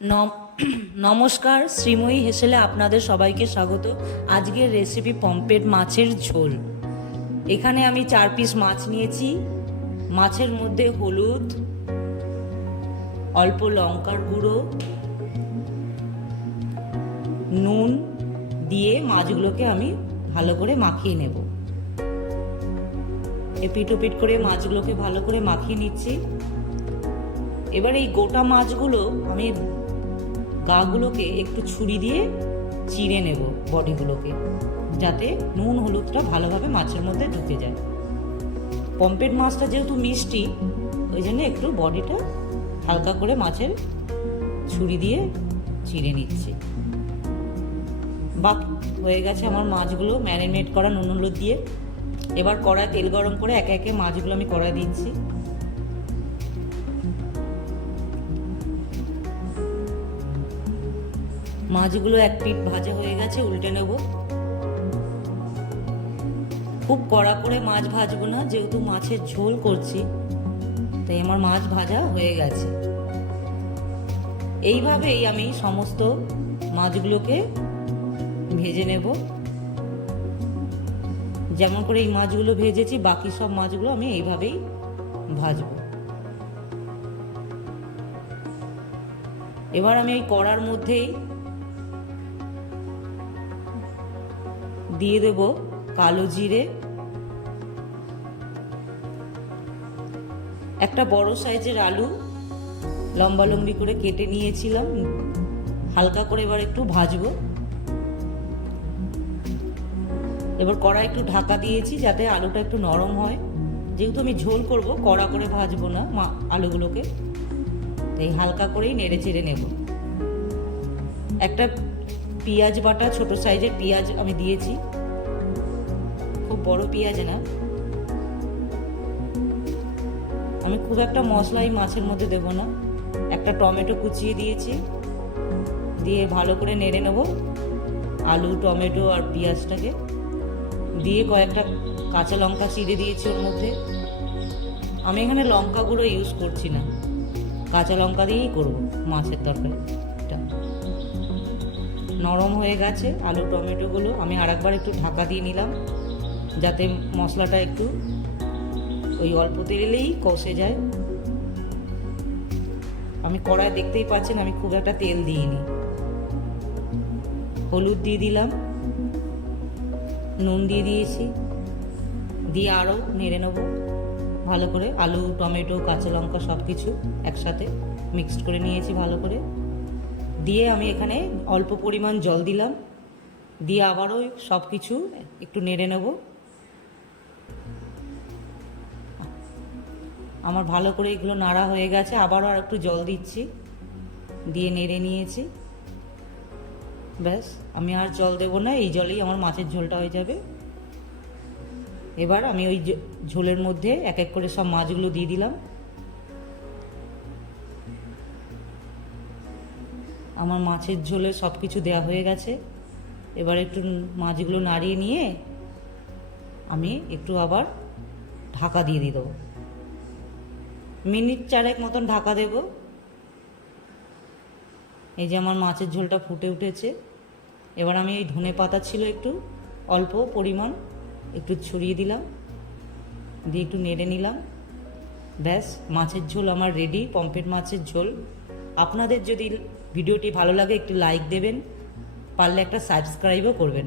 নমস্কার, শ্রীময়ী হেসেলে আপনাদের সবাইকে স্বাগত। আজকের রেসিপি পমফ্রেট মাছের ঝোল। এখানে আমি 4 পিস মাছ নিয়েছি। মাছের মধ্যে হলুদ, অল্প লঙ্কার গুঁড়ো, নুন দিয়ে মাছগুলোকে আমি ভালো করে মাখিয়ে নেব। এপিট ওপিট করে মাছগুলোকে ভালো করে মাখিয়ে নিচ্ছি। এবার এই গোটা মাছগুলো আমি গাগুলোকে একটু ছুরি দিয়ে চিড়ে নেব, বডিগুলোকে, যাতে নুন হলুদটা ভালোভাবে মাছের মধ্যে ঢুকে যায়। পমফ্রেট মাছটা যেহেতু মিষ্টি, ওই জন্য একটু বডিটা হালকা করে মাছের ছুরি দিয়ে চিড়ে নিচ্ছি। বাক হয়ে গেছে আমার মাছগুলো ম্যারিনেট করা নুন হলুদ দিয়ে। এবার কড়ায় তেল গরম করে একে একে মাছগুলো আমি কড়ায় দিচ্ছি। মাছগুলো এক পিঠ ভাজা হয়ে গেছে, উল্টে নেব। খুব কড়া করে মাছ ভাজবো না, যেহেতু মাছের ঝোল করছি, তাই আমার মাছ ভাজা হয়ে গেছে। এইভাবেই আমি সমস্ত মাছগুলোকে ভেজে নেব। যেমন করে এই মাছগুলো ভেজেছি, বাকি সব মাছগুলো আমি এইভাবেই ভাজবো। এবার আমি এই কড়ার মধ্যেই দিয়ে দেব কালো জিরে, একটা বড় সাইজের আলু লম্বা লম্বি করে কেটে নিয়েছিলাম, হালকা করে এবার একটু ভাজবো। এবার কড়া একটু ঢাকা দিয়েছি যাতে আলুটা একটু নরম হয়। যেহেতু আমি ঝোল করব, কড়া করে ভাজবো না আলুগুলোকে, তাই হালকা করেই নেড়ে চেড়ে নেব। একটা পেঁয়াজ বাটা, ছোট সাইজের পেঁয়াজ আমি দিয়েছি, খুব বড় পেঁয়াজ না। আমি খুব একটা মশলা এই মাছের মধ্যে দেব না। একটা টমেটো কুচিয়ে দিয়েছি, দিয়ে ভালো করে নেড়ে নেব আলু, টমেটো আর পেঁয়াজটাকে। দিয়ে কয়েকটা কাঁচা লঙ্কা চিড়ে দিয়েছি ওর মধ্যে। আমি এখানে লঙ্কা গুঁড়ো ইউজ করছি না, কাঁচা লঙ্কা দিয়েই করবো মাছের তরকারিটা। নরম হয়ে গেছে আলু টমেটোগুলো, আমি আরেকবার একটু ঢাকা দিয়ে নিলাম যাতে মশলাটা একটু ওই অল্প তেলেই কষে যায়। আমি কড়ায় দেখতেই পাচ্ছেন আমি খুব একটা তেল দিইনি। হলুদ দিয়ে দিলাম, নুন দিয়ে দিয়েছি, দিয়ে আরও নেড়ে নেবো ভালো করে। আলু, টমেটো, কাঁচা লঙ্কা সব কিছু একসাথে মিক্সড করে নিয়েছি ভালো করে। দিয়ে আমি এখানে অল্প পরিমাণ জল দিলাম, দিয়ে আবারও সব কিছু একটু নেড়ে নেব। আমার ভালো করে এগুলো নাড়া হয়ে গেছে, আবারও আর একটু জল দিচ্ছি, দিয়ে নেড়ে নিয়েছি। ব্যাস, আমি আর জল দেবো না, এই জলেই আমার মাছের ঝোলটা হয়ে যাবে। এবার আমি ওই ঝোলের মধ্যে এক এক করে সব মাছগুলো দিয়ে দিলাম। আমার মাছের ঝোলে সব কিছু দেওয়া হয়ে গেছে। এবার একটু মাছগুলো নাড়িয়ে নিয়ে আমি একটু আবার ঢাকা দিয়ে দেবো, মিনিট 4 মতন ঢাকা দেব। এই যে আমার মাছের ঝোলটা ফুটে উঠেছে। এবার আমি এই ধনে পাতা ছিল একটু অল্প পরিমাণ একটু ছড়িয়ে দিলাম, দিয়ে একটু নেড়ে নিলাম। ব্যাস, মাছের ঝোল আমার রেডি, পমফ্রেট মাছের ঝোল। আপনাদের যদি ভিডিওটি ভালো লাগে একটু লাইক দেবেন, পারলে একটা সাবস্ক্রাইবও করবেন।